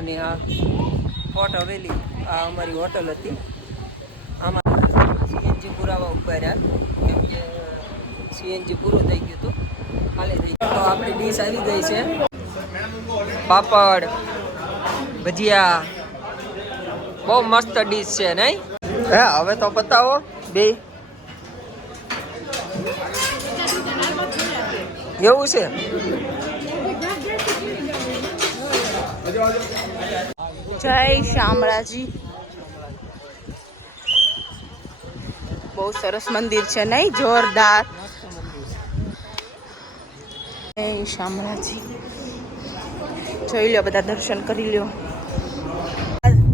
અને આ ફોર્ટ હવેલી આ અમારી હોટલ હતી. આમાં સીએનજી પુરાવા ઉપાડ્યા કેમ કે સીએનજી પૂરું થઈ ગયું હતું, ખાલી થઈ ગયું. તો આપણી ડીશ આવી ગઈ છે, પાપડ ભજીયા, બહુ મસ્ત ડીશ છે નહીં? હા, હવે તો બતાવો બે. એવું છે? જય શામળાજી. બહુ સરસ મંદિર છે નહીં? જોરદાર. જય શામળાજી. જોઈ લો, બધા દર્શન કરી લ્યો.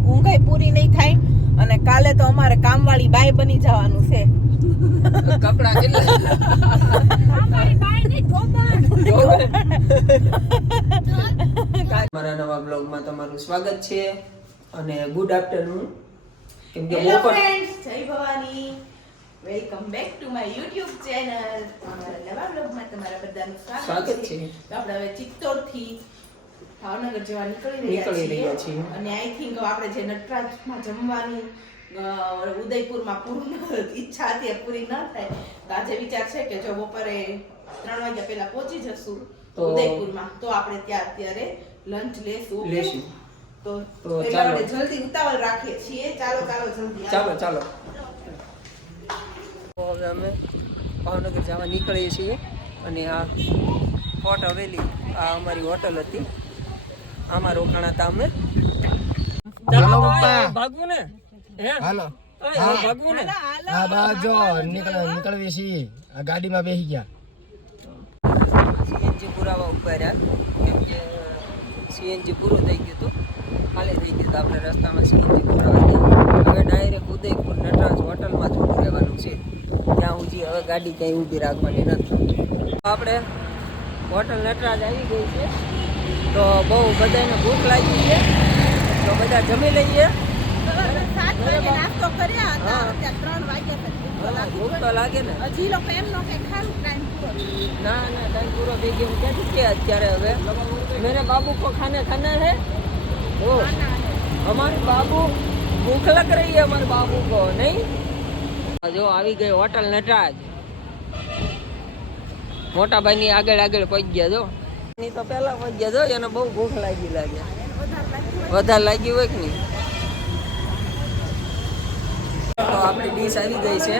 ઊંઘ પૂરી નહીં થાય અને કાલે તો અમારે કામવાળી બાઈ બની જવાનું છે. કપડા કેટલા મારા નવા બ્લોગમાં તમારું સ્વાગત છે અને ગુડ આફ્ટરનૂન. કેમ કે હેલો ફ્રેન્ડ્સ, જય Bhavani. Welcome back to my YouTube channel. અમારા નવા બ્લોગમાં તમારા બધાનું સ્વાગત છે. તો આપણે હવે ચિત્તોડથી ભાવનગર જવા નીકળી રહ્યા છીએ અને આઈ થિંક આપણે જે નટરાજમાં જમવાની ઉદયપુરમાં પૂર્ણ ઈચ્છા હતી પૂરી ન થાય તો આજે વિચાર છે કે જો બપોરે 3 વાગ્યા પહેલા પહોંચી જશું ઉદયપુરમાં તો આપણે ત્યાં અત્યારે લંચ લેશું. તો ચાલો જલ્દી ઉતાવળ રાખીએ છીએ. ચાલો જલ્દી ચાલો. તો હવે અમે ભાવનગર જવા નીકળીએ છીએ અને આ ફોર્ટ હવેલી આ અમારી હોટલ હતી, આમાં રોકાણા હતા અમે. ભાગવું ને? હાલો હા બસ જો નીકળવી છીએ. આ ગાડીમાં બેસી ગયા. સીએનજી પુરાવા ઉપાડ્યા કેમ કે સીએનજી પૂરું થઈ ગયું હતું, ખાલી થઈ ગયું હતું. આપણે રસ્તામાં સીએનજી પુરાવા હવે ડાયરેક્ટ ઉદયપુર નટરાજ હોટલમાં જ ઊભું રહેવાનું છે. ત્યાં સુધી હવે ગાડી ક્યાંય ઊભી રાખવાની નથી. આપણે હોટલ નટરાજ આવી ગઈ છે, તો બહુ બધાને ભૂખ લાગી છે, તો બધા જમી લઈએ. નાસ્તો કર્યા હતા, 3 વાગ્યા ભૂખ તો લાગે ને. હજી લોકો એમ નો કે ખારું ટાઈમ પૂરો. ના ટાઈમ પૂરો થઈ ગયો. ક્યાંથી કે અત્યારે હવે મેરે બાબુ કો ખાને है वो हमारे बाबू भूख लग रही है हमारे बाबू को नहीं. જો આવી ગઈ હોટલ નટરાજ. મોટા ભાઈ ની આગળ પહોંચી ગયા. જો ની તો પહેલા પહોંચી ગયા. જો એને બહુ ભૂખ લાગે વધારે લાગી હોય કે નહીં. તો આપણી ડીશ આવી ગઈ છે,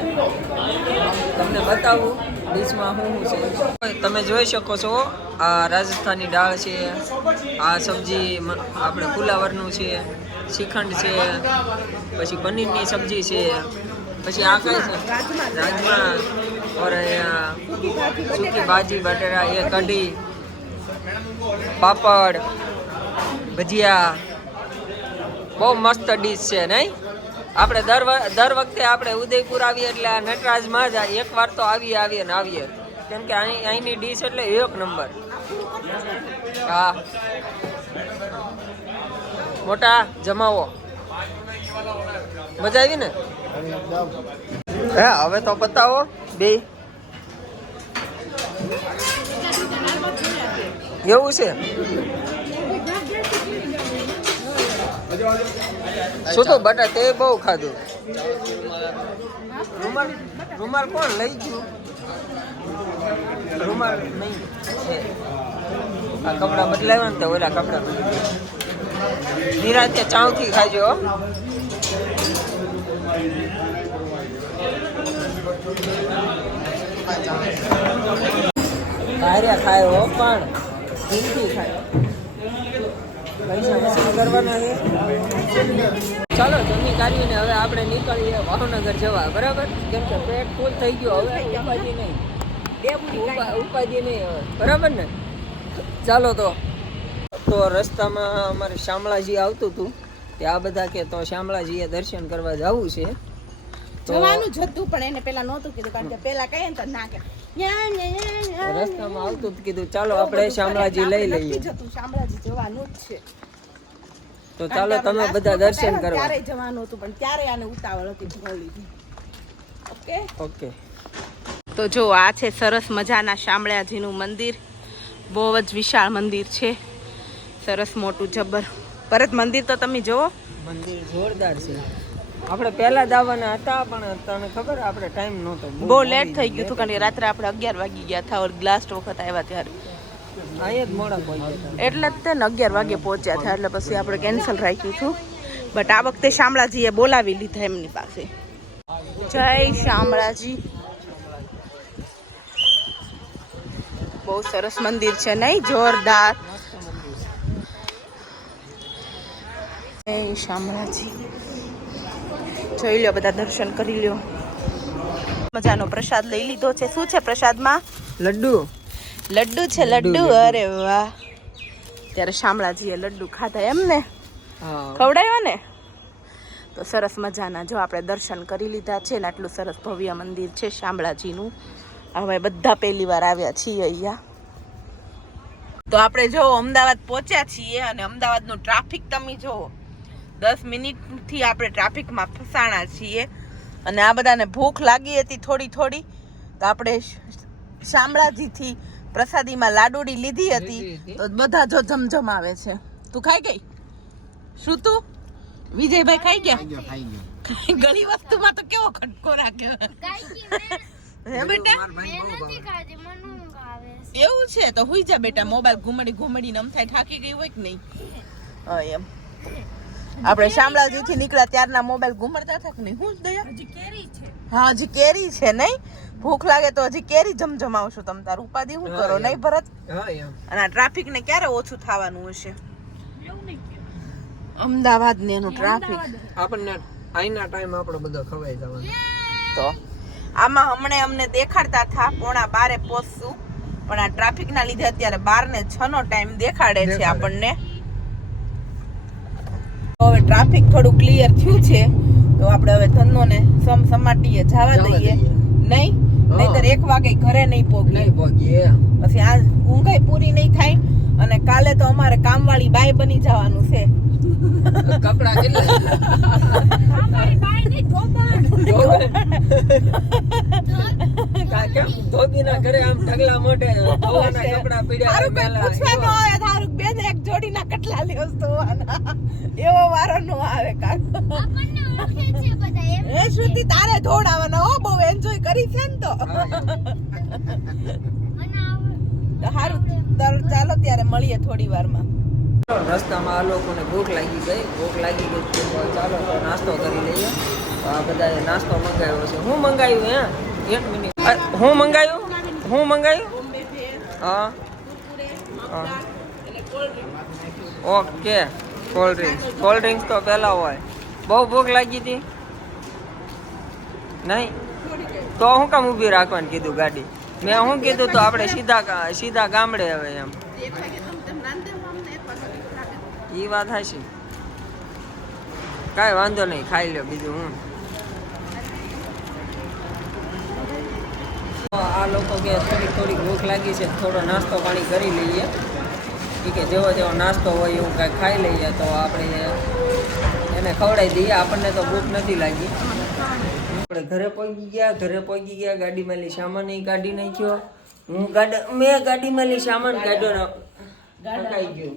તમને બતાવું ડીશમાં શું છે. તમે જોઈ શકો છો આ રાજસ્થાની દાળ છે, આ સબ્જી આપણે ફુલાવરનું છે, શ્રીખંડ છે, પછી પનીરની સબ્જી છે, પછી આ કઈ છે રાજમા और सूखी भाजी बटेरा, ये कढ़ी, पापड़, भजिया, બહુ મસ્ત ડીશ છે નહીં? આપણે દર વખતે આપણે ઉદયપુર આવીએ એટલે આ નટરાજમાં જ એકવાર તો આવીએ કેમ કે અહીંની ડીશ એટલે 1 નંબર. હા મોટા જમાવો. મજા આવી ને? હા, હવે તો બતાવો બે. એવું છે? શું તો બટા તે બહુ ખાધું. રૂમાલ કોણ લઈ ગયું? રૂમાલ નહીં છે. આ કપડા બદલાવ્યા ને તો ઓલા કપડા નિરાતે ચાવથી ખાજો. ભાર્યા ખાયો પણ દિલથી ખાયો. પૈસા વસૂલ કરવાના છે. ચાલો જમી કાઢીને હવે આપણે નીકળીએ ભાવનગર જવા. બરાબર? કેમ કે પેટ ફૂલ થઈ ગયો. હવે ઉપાધિ નહીં હવે. બરાબર ને? ચાલો તો રસ્તામાં અમારે શામળાજી આવતું હતું, ત્યાં બધા કે તો શામળાજીએ દર્શન કરવા જવું છે. જવાનું જ હતું પણ એને પેલા નહોતું કીધું, કારણ કે પેલા કહીએ ને તો ના કે રસ્તામાં આવતું કીધું ચાલો આપણે શામળાજી લઈ લઈએ. શામળાજી જવાનું જ છે તો ચાલો તમે બધા દર્શન કરો. ત્યારે જવાનું હતું પણ ત્યારે આને ઉતાવળ હતી ભોળી. ઓકે. તો જો આ છે સરસ મજાના શામળાજીનું મંદિર. બહુ જ વિશાળ મંદિર છે, સરસ મોટું જબર. પરત મંદિર તો તમે જોવો, મંદિર જોરદાર છે. આપણે પહેલા જ આવવાના હતા પણ તને ખબર આપણે ટાઈમ નહોતો. બહુ લેટ થઈ ગયું હતું કારણ કે રાત્રે આપણે 11 વાગી ગયા હતા ઓર લાસ્ટ વખત આવ્યા ત્યારે અહીંયા જ મોડા પહોંચ્યા હતા. એટલે જ તે 11 વાગે પહોંચ્યા હતા એટલે પછી આપણે કેન્સલ રાખ્યું હતું. બટ આ વખતે શામળાજીએ બોલાવી લીધા એમની પાસે. જય શામળાજી. બહુ સરસ મંદિર છે નહીં? જોરદાર. જય શામળાજી. જોઈ લો, બધા દર્શન કરી લ્યો. મજાનો પ્રસાદ લઈ લીધો છે. શું છે પ્રસાદમાં? લડ્ડુ. લડ્ડુ છે. લડ્ડુ. અરે વાહ. ત્યારે શામળાજીએ લડ્ડુ ખાધા એમ ને? ખવડાવ્યો ને? તો સરસ મજાના જો આપણે દર્શન કરી લીધા છે ને. આટલું સરસ ભવ્ય મંદિર છે શામળાજીનું. હવે બધા પહેલી વાર આવ્યા છીએ અહીંયા. તો આપણે જો અમદાવાદ પહોંચ્યા છીએ અને અમદાવાદનું ટ્રાફિક તમે જુઓ. 10 મિનિટથી આપણે ટ્રાફિકમાં ફસાણા છીએ અને આ બધાને ભૂખ લાગી હતી થોડી થોડી તો આપણે શામળાજીથી પ્રસાદીમાં લાડુડી લીધી હતી તો બધા જો જમજમ આવે છે. તું ખાઈ ગઈ? શું તું? વિજયભાઈ ખાઈ ગયા? ઘણી વસ્તુમાં તો કેવો ખટકો રાખ્યો હે બેટા? એવું છે તો હુઈ જા બેટા. મોબાઈલ ઘુમડીને આમ થાય થાકી ગઈ હોય કે નહીં? હા એમ. આપણે શામળાજીથી નીકળ્યા ત્યારના મોબાઈલ ઘુમડતા હતા કે નહીં? હું દયા હજી કેરી છે. હા હજી કેરી છે નહીં? ભૂખ લાગે તો હજી કેરી જમજમાવશું. તમ તાર ઉપાધિ શું કરો નહીં ભરત? અને આ ટ્રાફિક ને ક્યારે ઓછું થવાનું હશે? અમદાવાદ ને એનું ટ્રાફિક આપણને આઈના ટાઈમ આપણો બધો ખવાઈ જવાનો. તો આમાં હમણે અમને દેખાડતા હતા 11:15 પહોંચશું પણ આ ટ્રાફિક ના લીધે અત્યારે 12:06 નો ટાઈમ દેખાડે છે આપણને. હવે ટ્રાફિક થોડું ક્લિયર થયું છે તો આપણે હવે ધંધોને સમસમાટીએ જવા દઈએ નહીં? નહીતર 1 વાગે ઘરે નહીં પહોંચીએ. પછી આ ઊંઘાઈ પૂરી નહીં થાય અને કાલે તો અમારે કામવાળી બાઈ બની જવાનું છે. કપડા ધોબીના ઘરે આમ ઢગલા મોઢે ધોવાના કપડા પડ્યા. તારું બેન એક જોડીના કટલા લ્યો ધોવાના એવો વારો નો આવે કાક. એ શ્રુતિ તારે ધોડાવાના હો. બહુ એન્જોય કરી છે ને તો સારું. ચાલો ત્યારે મળીએ થોડી વારમાં. રસ્તામાં આ લોકોને ભૂખ લાગી ગઈ તો ચાલો તો નાસ્તો કરી લઈએ. તો આ બધાએ નાસ્તો મંગાવ્યો છે. હું મંગાવ્યું? હે 1 મિનિટ. હું મંગાવ્યું? હા ઓકે. કોલ્ડ ડ્રિંક્સ તો પહેલા હોય. બહુ ભૂખ લાગી હતી નહીં તો હું કામ ઊભી રાખવાનું કીધું ગાડી? મેં શું કીધું તો આપણે સીધા ગામડે હવે એમ. એ વાત હશે. કાંઈ વાંધો નહીં, ખાઈ લો બીજું હું. આ લોકો કે થોડી ભૂખ લાગી છે, થોડો નાસ્તો પાણી કરી લઈએ. કે જેવો નાસ્તો હોય એવું કાંઈ ખાઈ લઈએ તો આપણે એને ખવડાવી દઈએ. આપણને તો ભૂખ નથી લાગી. આપણે ઘરે પહોંચી ગયા. ગાડીમાં લી સામાન કાઢી નાખ્યો. મેં ગાડીમાં લી સામાન કાઢ્યો ને ગયું.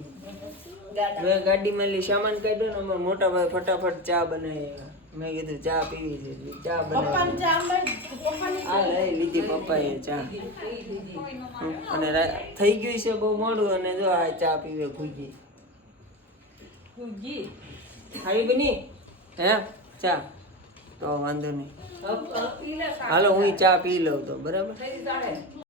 મેં ગાડીમાં લી સામાન કાઢ્યો ને અમારા મોટા ભાઈ ફટાફટ ચા બનાવી. મેં કીધું ચા પીવી છે. ચા બનાવી આ લઈ લીધી પપ્પાએ ચા. અને થઈ ગયું છે બહુ મોડું અને જો આ ચા પીવે ખુજી ખાવી બની હે ચા તો વાંધો નહીં. હાલો હું ચા પી લઉં તો બરાબર.